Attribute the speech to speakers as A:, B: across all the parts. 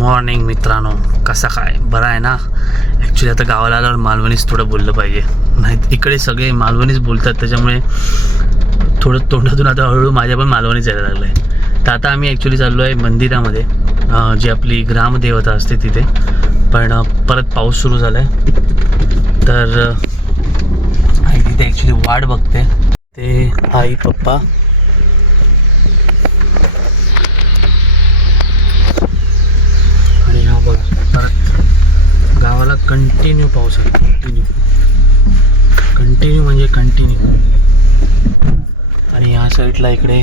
A: Morning मित्रांनो. कसा काय? बरा आहे ना? ॲक्च्युली आता गावाला आल्यावर मालवणीच थोडं बोललं पाहिजे. नाही इकडे सगळे मालवणीच बोलतात त्याच्यामुळे थोडं तोंडातून आता हळूहळू माझ्या पण मालवणीच यायला लागलं आहे तर आता आम्ही ॲक्च्युली चाललो आहे मंदिरामध्ये जी आपली ग्रामदेवता असते तिथे. पण परत पाऊस सुरू झाला आहे तर आई तिथे ॲक्च्युली वाट बघते. ते आई पप्पा आणि हा बघा परत गावाला कंटिन्यू पाऊस आहे. कंटिन्यू कंटिन्यू म्हणजे कंटिन्यू आणि ह्या साईडला इकडे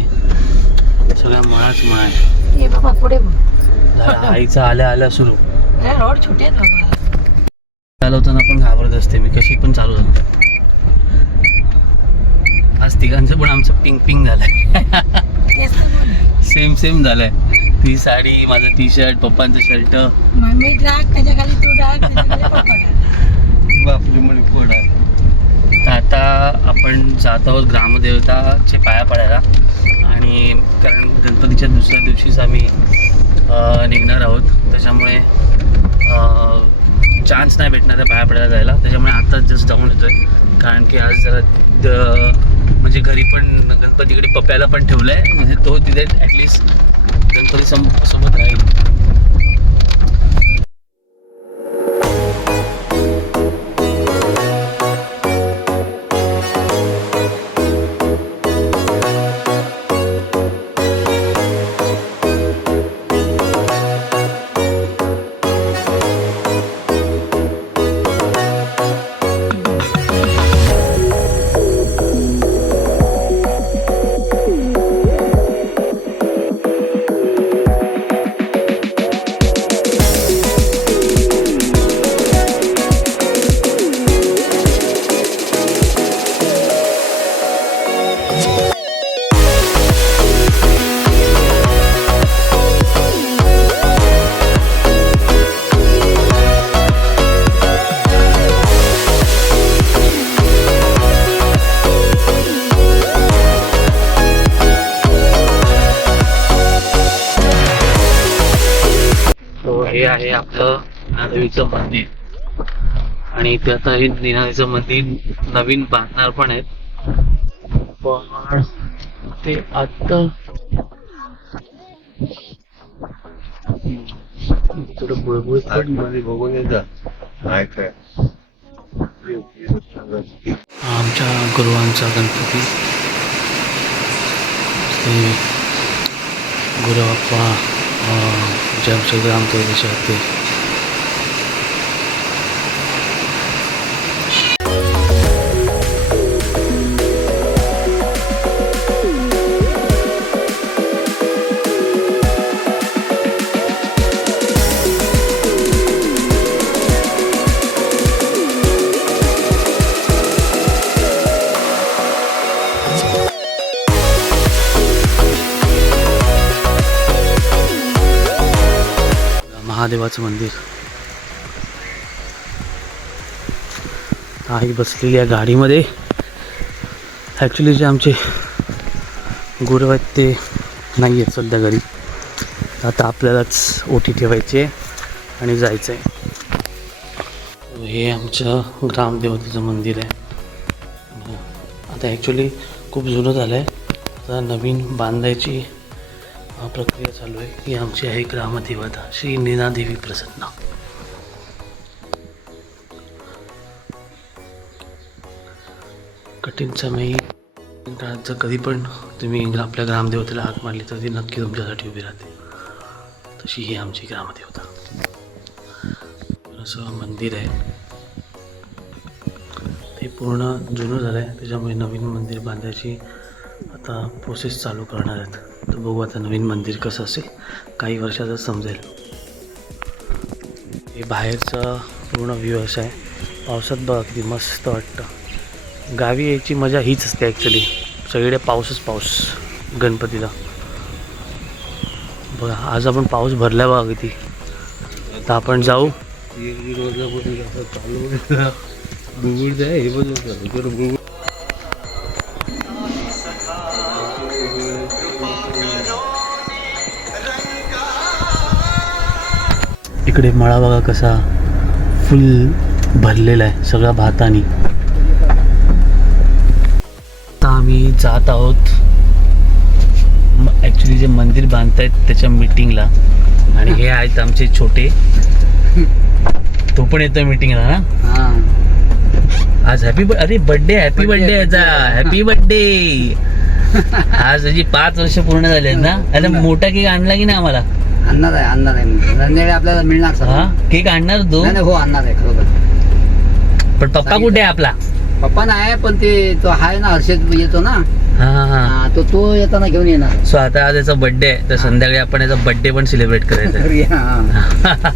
A: सगळ्या मळाच मळा आहे.
B: ये बाबा पुढे बघ.
A: जरा आईचा आल्या आल्या सुरू.
B: रोड छोटे
A: चालवताना पण घाबरत असते. मी कशी पण चालू आज तिघांचं पण आमचं पिंग पिंग झालंय. सेम सेम झालंय. ती साडी माझं टी शर्ट पप्पांचं शर्ट
B: मी टाक त्याच्याखाली तू
A: आता आपण जात आहोत ग्रामदेवताचे पाया पडायला. आणि कारण गणपतीच्या दुसऱ्या दिवशीच आम्ही निघणार आहोत. त्याच्यामुळे चान्स नाही भेटणार आहे पाया पडायला जायला. त्याच्यामुळे आत्ताच जस्ट जाऊन येतोय. कारण की आज जरा द- म्हणजे घरी पण गणपतीकडे पप्याला पण ठेवलं आहे म्हणजे तो तिथे ॲटलिस्ट गणपती सम सोबत राहील. आणि आता हे निनादेवीचं मंदिर नवीन बांधणार पण आहेत. पण ते आता थोडं बुळबुळ पण
C: मध्ये बघून येतात काय काय?
A: आमच्या गुरुवांचा गणपती. गुरुबाप्पा जे आमचे ग्रामदेवतेचे महादेवाचं मंदिर. आई बसलेली आहे गाडीमध्ये. ॲक्च्युली जे आमचे गुरु आहेत ते नाही आहेत सध्या घरी. आता आपल्यालाच ओटी ठेवायची आहे आणि जायचं आहे. हे आमचं ग्रामदेवतेचं मंदिर आहे. आता ॲक्च्युली खूप जुनं झालं आहे आता नवीन बांधायची प्रक्रिया चालू आहे. ही आमची आहे ग्रामदेवता. श्री नीनादेवी प्रसन्न. कठीण समय काळात जर कधी पण तुम्ही आपल्या ग्रामदेवतेला हात मारली तर ती नक्की तुमच्यासाठी उभी राहते. तशी ही आमची ग्रामदेवता. असं मंदिर आहे. ते पूर्ण जुनं झालं आहे त्याच्यामुळे नवीन मंदिर बांधायची आता प्रोसेस चालू करणार आहेत. तर बघू आता नवीन मंदिर कसं असेल. काही वर्षातच समजेल. हे बाहेरचा पूर्ण व्ह्यू असा आहे. पावसात बघा किती मस्त वाटतं. गावी यायची मजा हीच असते ॲक्च्युली सगळीकडे पाऊसच पाऊस. गणपतीला. बघा आज आपण पाऊस भरला बघा किती. तर आपण जाऊ.
C: चालू आहे हे
A: इकडे मळा बघा कसा फुल भरलेला आहे सगळा भातानी. आता आम्ही जात आहोत. ॲक्च्युली जे मंदिर बांधतायत त्याच्या मीटिंगला आणि हे आहेत आमचे छोटे. तो पण येतोय मीटिंगला ना आज हॅपी अरे बर्थडे हॅपी बर्थडे याचा हॅपी बर्थडे आज त्याची पाच वर्ष पूर्ण झाले आहेत ना? अरे मोठा केक आणला की नाही आम्हाला?
D: आणणार आहे आणणार आहे. संध्याकाळी आपल्याला मिळणार सर
A: हा? केक आणणार तो?
D: नाही नाही, हो आणणार आहे खरोखर.
A: पण पप्पा कुठे आहे आपला?
D: पप्पा नाही पण ते तो आहे ना हर्षद येतो ना.
A: हा हा हा.
D: हा, तो तो येताना घेऊन येणार.
A: सो आता आज याचा बर्थडे आहे तर संध्याकाळी आपण याचा बर्थडे पण सेलिब्रेट करायचा आहे.
D: घरी, हा.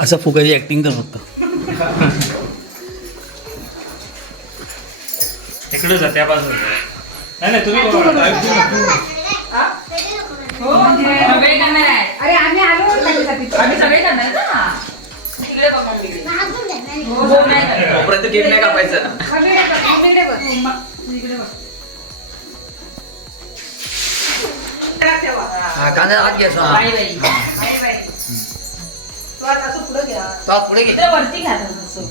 A: असं फुकाची ऍक्टिंग कर फक्त
C: तिकडे जा त्या बाजूला नाही नाही तुम्ही बघा.
B: अरे आम्ही आलो आम्ही सगळे करणार ना.
E: केक नाही कापायचं.
D: हा, कांदा आत घ्या सो, हा. तो आत पुढे घे.
B: वरती घाला असं.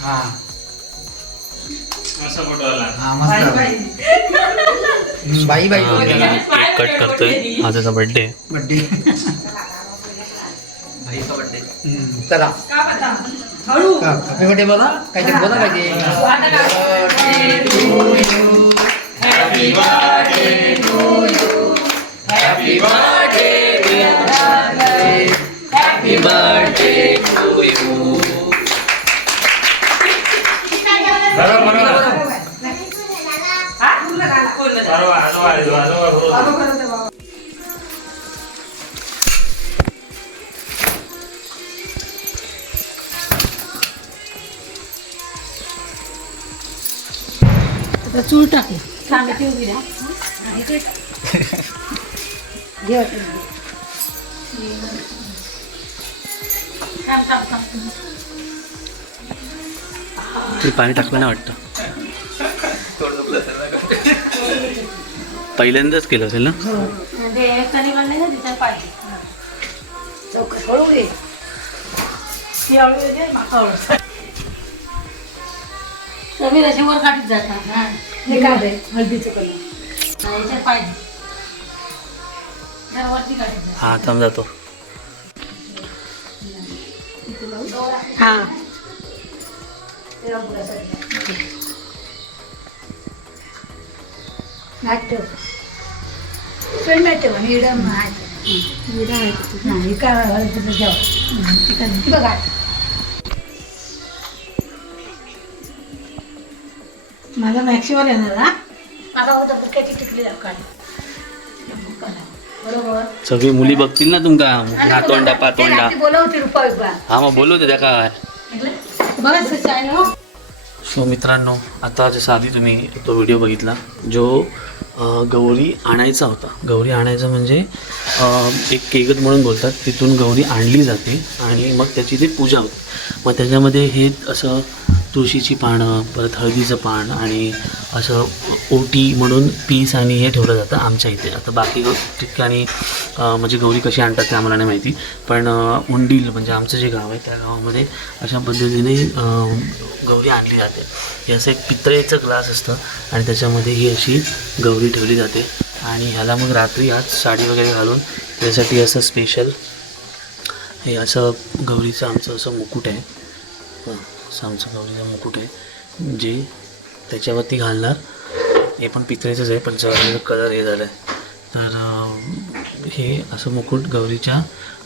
D: हा.
C: असा फोटो
D: हा मस्त. बाई बाई.
A: कट करतोय. आज याचा बर्थडे
E: भाईचा बर्थडे
D: चला. हॅपी बर्थडे बोला. काहीतरी बोला पाहिजे.
C: आजोबा आजोबा आजोबा आजोबा
B: आता चूळ टाकली. कांद्याची उभी द्या घे वाटून. थांब, थांब, थांब.
A: ते पाणी टाकलं ना वाटतं. पहिल्यांदाच केलं असेल ना?
B: म्हणजे ती वर काढत हा. हे काय दे हळदीचं कलर. याच्यात पाहिजे. जरा वरती काढत जा.
A: हा थांब जातो.
B: हा. बघा माझा मॅक्सिमम येणार माझा होता बुक्याची टिकली बरोबर
A: सगळी मुली बघतील ना तुमका नातोंडा पातोंडा
B: बोलवते रुपा
A: हा मग बोलवते त्या काय सो मित्रांनो आता जसं आधी तुम्ही तो व्हिडिओ बघितला जो गौरी आणायचा होता. गौरी आणायचं म्हणजे एक केगत म्हणून बोलतात तिथून गौरी आणली जाते आणि मग त्याची ती पूजा होते. मग त्याच्यामध्ये हे असं तुळशीची पानं परत हळदीचं पान आणि असं ओटी म्हणून पीस आणि हे ठेवलं जातं आमच्या इथे. आता बाकी ठिकाणी म्हणजे गौरी कशी आणतात ते आम्हाला नाही माहिती. पण उंडील म्हणजे आमचं जे गाव आहे त्या गावामध्ये अशा पद्धतीने गौरी आणली जाते. हे असं एक पितळेचं ग्लास असतं आणि त्याच्यामध्ये ही अशी गौरी ठेवली जाते. आणि ह्याला मग रात्री आज साडी वगैरे घालून त्यासाठी असं स्पेशल हे असं गौरीचं आमचं असं मुकुट आहे. हं, असं आमचं मुकुट आहे जे त्याच्यावरती घालणार हे पण पितळेचंच आहे पण जर कलर हे झाला आहे तर हे असं मुकुट गौरीच्या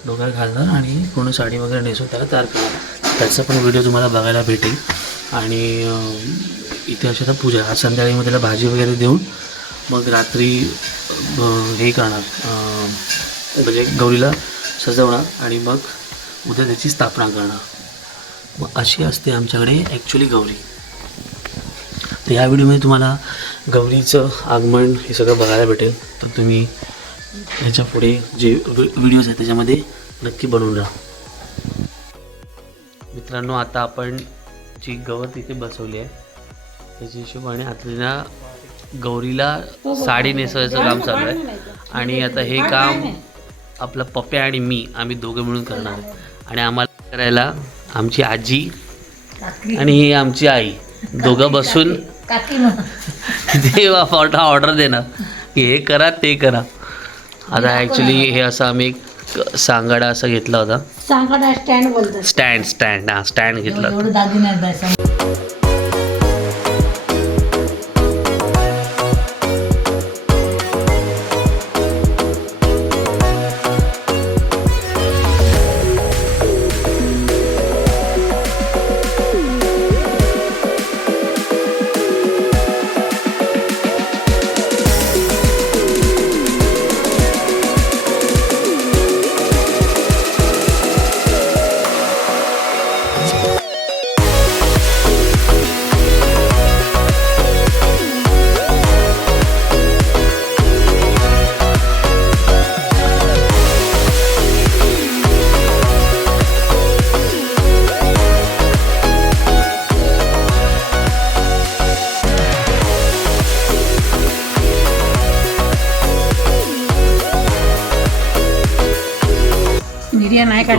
A: डोक्यात घालणार आणि पूर्ण साडी वगैरे नेसून त्याला तयार करणार. त्याचा पण व्हिडिओ तुम्हाला बघायला भेटेल. आणि इथे अशी आता पूजा आज संध्याकाळी मग त्याला भाजी वगैरे देऊन मग रात्री हे करणार म्हणजे गौरीला सजवणार आणि मग उद्या त्याची स्थापना करणार. मग अशी असते आमच्याकडे ॲक्च्युली गौरी. तर या व्हिडिओमध्ये तुम्हाला गौरीचं आगमन हे सगळं बघायला भेटेल. तर तुम्ही ह्याच्या पुढे जे व्हिडिओज आहेत त्याच्यामध्ये नक्की बनवून राहा. मित्रांनो आता आपण जी गवत इथे बसवली आहे त्याच्या हिशोबाने आतल्या गौरीला साडी नेसवायचं काम चालू आहे. आणि आता हे काम आपला पप्प्या आणि मी आम्ही दोघं मिळून करणार आहे. आणि आम्हाला करायला आमची आजी आणि ही आमची आई. दोघं बसून ते ऑर्डर ऑर्डर देणार की हे करा ते करा. आता ॲक्च्युली हे असं आम्ही एक सांगाडा असा घेतला होता.
B: सांगडा स्टँड बोलतात.
A: स्टँड स्टँड हा स्टँड घेतला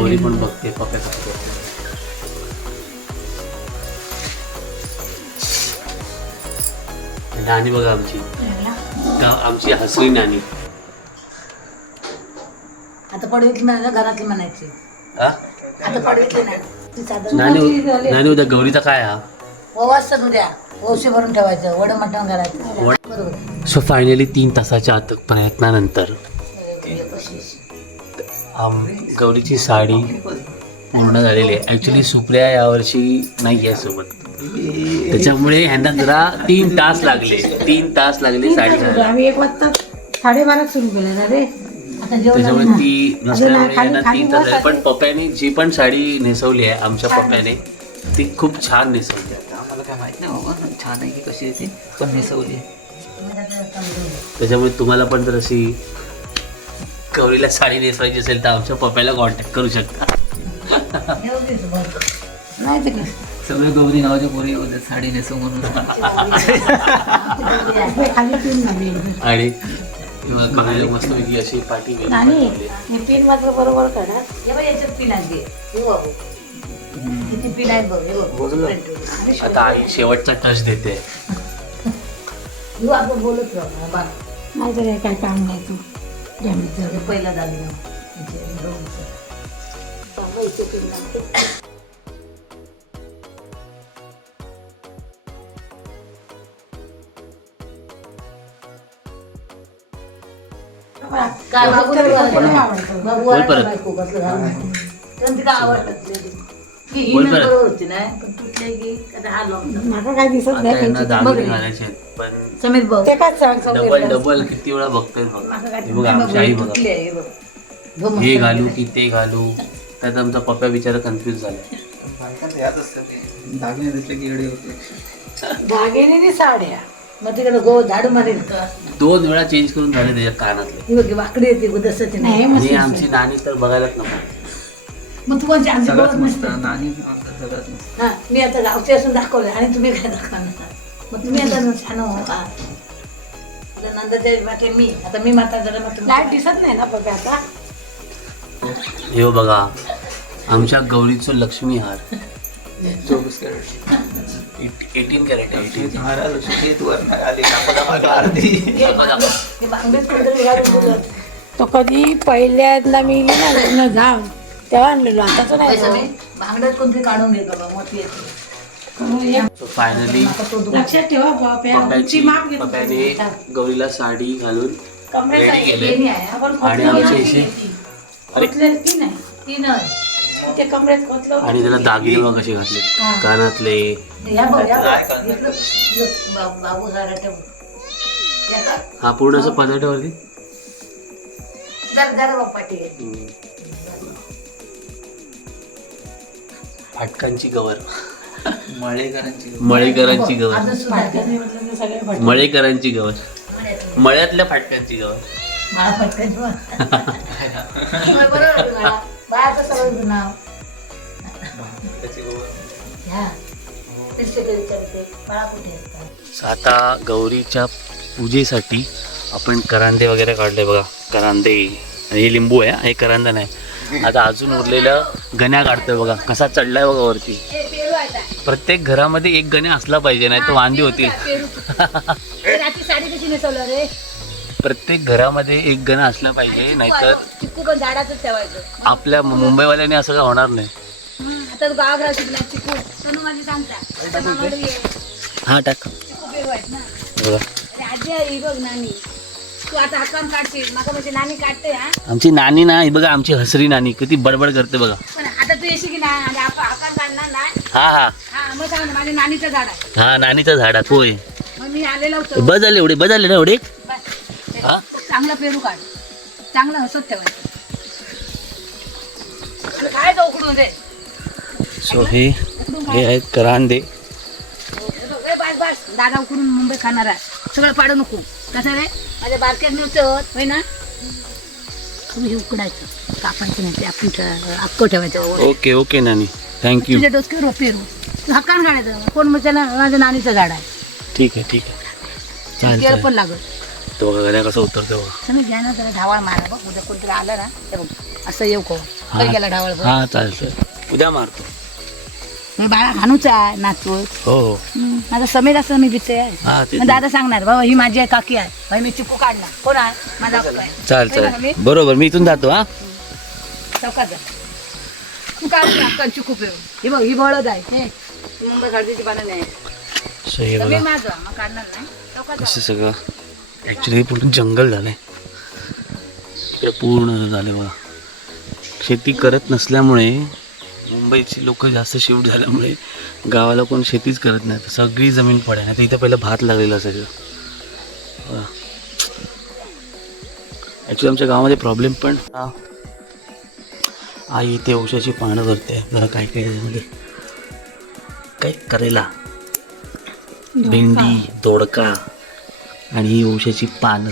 B: काढली
A: पण बघते कसं करते नानी बघा आमची. आमची हसरी नानी.
B: आता पडवीतली म्हणायला घरातली म्हणायची? आता पडवीतली नाही.
A: उद्या गौरीचा काय हा?
B: ओवासच उद्या. ओशी भरून ठेवायचं. वड मटण करायचं.
A: सो फायनली तीन तासाच्या आत प्रयत्नानंतर. आम गौरीची साडी पूर्ण झालेली आहे. ॲक्च्युली सुप्रिया यावर्षी नाही आहे सोबत. त्याच्यामुळे ह्यांना जरा तीन तास लागले. तीन तास लागले साडी घालायला.
B: आम्ही एक वाजता साडेबाराच सुरू केलं ना रे? आता जेवण
A: त्याच्यामुळे ती नसल्यामुळे
B: खाली-
A: यांना
B: खाली
A: तीन तास
B: बस
A: झाले पण पप्प्याने जी पण साडी नेसवली आहे आमच्या पप्प्याने ती खूप छान नेसवली आहे.
E: आम्हाला काय माहीत नाही बाबा छान आहे की कशी आहे ती पण नेसवली
A: त्याच्यामुळे तुम्हाला पण जर अशी गौरीला साडी नेसवायची असेल तर आमच्या पप्प्याला कॉन्टॅक्ट करू शकता.
B: नाही तर.
E: सगळे गौरी नावाच्या पोरी होते साडी नेसव म्हणून.
B: हे
A: आणि अशी पाठी
B: पिन मात्र बरोबर
A: आता आई शेवटचा टच देते.
B: हे काय काम नाही तू. डॅमेज पहिला दागिना काय बाबू बाबू
A: बोल परत.
B: बायको कसलं घालून. त्यांना तिला आवडलं ती
A: बोल
B: ना
A: परत.
B: बरोबर होती ना? पण तुटले की आता लॉकडाऊन
F: माझं काय दिसत
A: आता
F: नाही
A: यांना
F: त्यांची
A: दागिने घालायचे आहेत पण
B: समीर भाऊ.
F: ते काय सांग
A: डबल डबल किती वेळा बघतोय बघा. हे बघा आमची आई बघा.
B: तुटली आहे, हे बघ. धो
A: हे
B: मस्त.
A: घालू की ते घालू. त्यात आमचा पप्पा बिचारा कन्फ्युज झाला.
E: दागिने दिसले की एवढे होते.
F: दागिने साड्या.
B: मग तिकडे गो झाडू मारेल का?
A: दोन वेळा चेंज करून झाले त्याच्या कानातले.
B: ही बघ वाकडी येते नाही.
A: आणि आमची नानी तर बघायलाच नको.
B: मग तू कोणची आमची
E: सगळ्यात
B: बघत
E: मस्त
B: नसते
E: आमचं मस्त.
B: हा मी आता गावचे असून दाखवले आणि तुम्ही काय दाखवणार? मग तुम्ही आता न- छान हो हा आता नंदच्या वाटे मी आता मी माता जरा मग तुम्ही
F: लाइट दिसत नाही ना बघा आता.
A: हे बघा आमच्या गौरीचं लक्ष्मी हार.
E: चोवीस कॅरेट.
A: Eighteen crate eighteen.
B: हे बांगडेच कोणतरी घालून बोलत.
F: तो कधी पहिल्यांदा मी ना लग्न जाऊन तेव्हा आणलेलो आताच नाही
B: कोणतरी काढून घेतो
A: सो फायनली
F: लक्षात ठेवा बाप्या उंची माप घेतो
A: गौरीला साडी घालून
B: हे
A: आणि अरे आणि त्याला दागिने बघ कसे घातले? कानातले? हा पूर्ण असं पदार्थावरती? फाटकांची गवर
E: मळेकरांची
A: मळेकरांची गवर
F: म्हटलं सगळे
A: मळेकरांची गवर मळ्यातल्या फाटकांची गवर
B: मला पटकन बरोबर आहे मला. बाळाचं सगळं नाव. ह्या तेच सगळे विचारते. बाळा कुठे असतात
A: आता गौरीच्या पूजेसाठी आपण करांदे वगैरे काढले बघा. करांदे. आणि हे लिंबू आहे हा, हे करांदा नाही. आता अजून उरलेलं गण्या काढतोय बघा. कसा चढलाय बघा वरती. प्रत्येक घरामध्ये एक गण्या असला पाहिजे नाही तर वांदी होतील प्रत्येक घरामध्ये एक गणा असला पाहिजे नाहीतर आपल्या मुंबईवाल्याने असं काय होणार नाही.
B: हा
A: टाक. बघा.
B: तू आता हातान काढशील. माका म्हणजे नानी काढते हा.
A: आमची नानी ना ही बघा आमची हसरी नानी किती बडबड करते बघा.
B: पण आता तू येशील की नाही? आणि आपण हातान काढणार ना
A: हा हा.
B: हा मग सांग ना, माझ्या नानीचं झाड आहे.
A: हा नानीच्या झाडात होय.
B: मग मी आलेलो होतो.
A: बस झाले एवढे बस झाले ना एवढे?
B: बस.
A: हा?
B: चांगला पेरू काढ. चांगलं हसत ठेवायचं खायचं उकडून दे?
A: सो हे हे आहेत करांदे.
B: ए, बस बस. दादा उकडून मुंबई खाणार आहे. सगळं पाडू नको. कसं रे? माझ्या बारक्यात नव्हतं होय ना? तुम्ही उकडायचं. कापायचं नाही ते आपण अक्क ठेवायचं
A: ओके ओके नानी. थँक्यू
B: तुझ्या डोसक्यावर पेरू. हक्कान काढायचं. कोण म्हणजे ना माझ्या नानीचं झाड आहे.
A: ठीक आहे ठीक आहे. चालेल
B: पण लागत
A: तो बघा कसं उतरतो बघा.
B: तुम्ही घ्या ना जरा ढावाळ मारा बघ. उद्या कोणतरी आलं ना बघ. असं येऊ को? गेला ढावाळ
A: हा चालेल. उद्या मारतो.
B: मी बाळा हाणूच आहे नाचू
A: हो. हो
B: माझा समेत असं मी भीते आहे.
A: हा ते
B: मग दादा सांगणार बाबा ही माझी आहे काकी आहे. भाई मी चिकू काढणार. कोण आहे? माझा आहे. मी?
A: बरोबर मी इथून जातो हा.
B: चौकात जा. तू काढ की हक्कान चिकू ही बघ ही बळद आहे. हे. ही मुंबई खडदीची पानं नाही
A: सो हे
B: तर मी
A: बघा
B: माझं मग काढणार नाही. चौकात
A: कसं. सगळं? ॲक्च्युली पूर्ण जंगल झालंय. इकडे पूर्ण झाले बघा. शेती करत नसल्यामुळे मुंबईची लोक जास्त शिफ्ट झाल्यामुळे गावाला कोण शेतीच करत नाही. सगळी जमीन पडे. नाही तर इथं पहिलं भात लागलेलं असायचं. ॲक्च्युली आमच्या गावामध्ये प्रॉब्लेम पण. आई इथे औषधाची पानं भरते जरा काय काय त्याच्यामध्ये काय करेला? भेंडी दोडका आणि ही औषधाची पानं.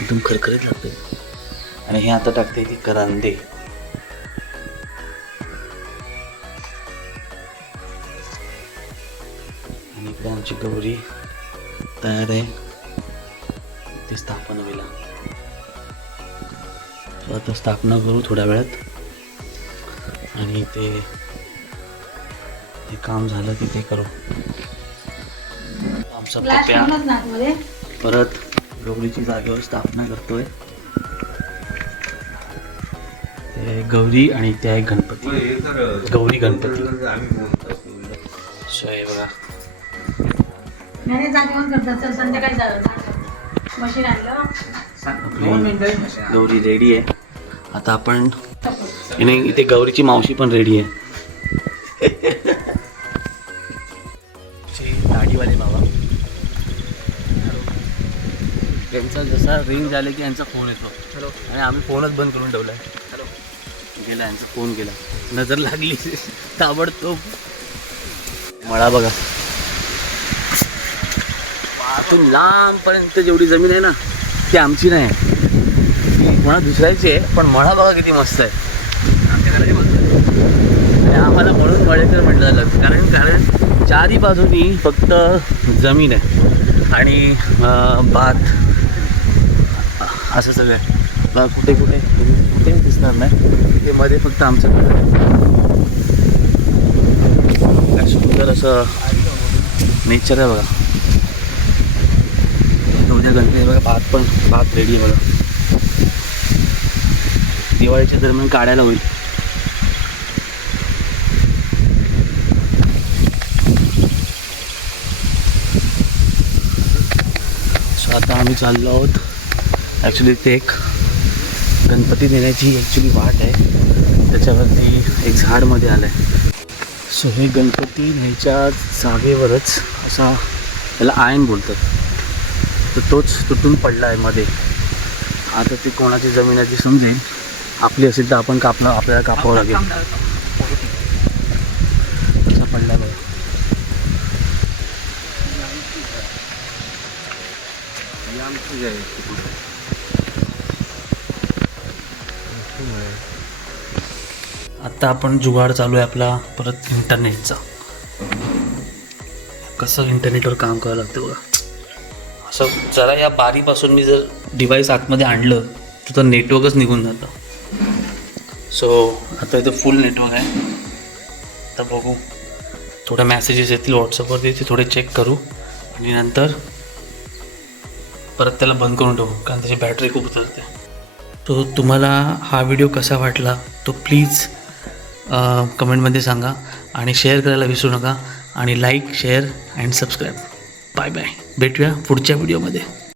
A: एकदम खरखरीत लागते. आणि हे आता टाकते ती करांदे. आमची गौरी तयार आहे. ते स्थापना होईल आता स्थापना करू थोड्या वेळात. आणि ते ते काम झालं की ते करू. आमचा पप्या. परत गौरीची जागेवर स्थापना करतोय. ते गौरी आणि ते आहे गणपती. गौरी गणपती. सो हे बघा.
B: नाही, नाही, जागेवर करतात. चल संध्याकाळी जाऊ. मशीन आणलं.
A: आपली गौरी रेडी आहे. आता आपण आणि इथे गौरीची मावशी पण रेडी आहे. दाढीवाले बाबा. त्यांचा जसा रिंग झाले की यांचा फोन येतो. आणि आम्ही फोनच बंद करून ठेवलाय. गेला यांचा फोन गेला. नजर लागली. ताबडतोब. मळा बघा. इथून लांबपर्यंत जेवढी जमीन आहे ना ती आमची नाही. ती म्हणा दुसऱ्याची आहे पण म्हणा बघा किती मस्त आहे. आमच्या घराची मस्त आहे आम्हाला म्हणून मळेकर म्हटलं झालं कारण कारण चारी बाजूनी फक्त जमीन आहे. आणि भात असं सगळं आहे. कुठे कुठे कुठे दिसणार नाही. ते मध्ये फक्त आमचं घर आहे. सुंदर असं नेचर आहे बघा. उद्या गणपती बघा भात पण भात रेडी आहे बघा. दिवाळीच्या दरम्यान काढायला होईल. सो आता आम्ही चाललो आहोत. ॲक्च्युली ते एक गणपती नेण्याची ॲक्च्युली वाट आहे. त्याच्यावरती एक झाडमध्ये आलं आहे सो हे गणपती न्यायच्या जागेवरच असा त्याला आयन बोलतात. तर तोच तुटून पडला आहे मध्ये. आता ती कोणाची जमीन आहे ती समजेल. आपली असेल तर आपण कापणं आपल्याला कापावं लागेल. कसा पडला बघा. आता आपण जुगाड चालू आहे आपला परत इंटरनेटचा कसं इंटरनेटवर काम करावं लागतं बघा. असं जरा या बारीपासून मी जर डिव्हाइस आतमध्ये आणलं तर तो नेटवर्कच निघून जातं. सो आता इथं फुल नेटवर्क आहे. तर बघू. थोड्या मॅसेजेस येतील व्हॉट्सअपवरती ते थोडे चेक करू. आणि नंतर परत त्याला बंद करून ठेवू कारण त्याची बॅटरी खूप उतरते. तो तुम्हाला हा व्हिडिओ कसा वाटला तो प्लीज कमेंटमध्ये सांगा. आणि शेअर करायला विसरू नका. आणि like share and subscribe bye bye भेटूया पुढच्या व्हिडिओमध्ये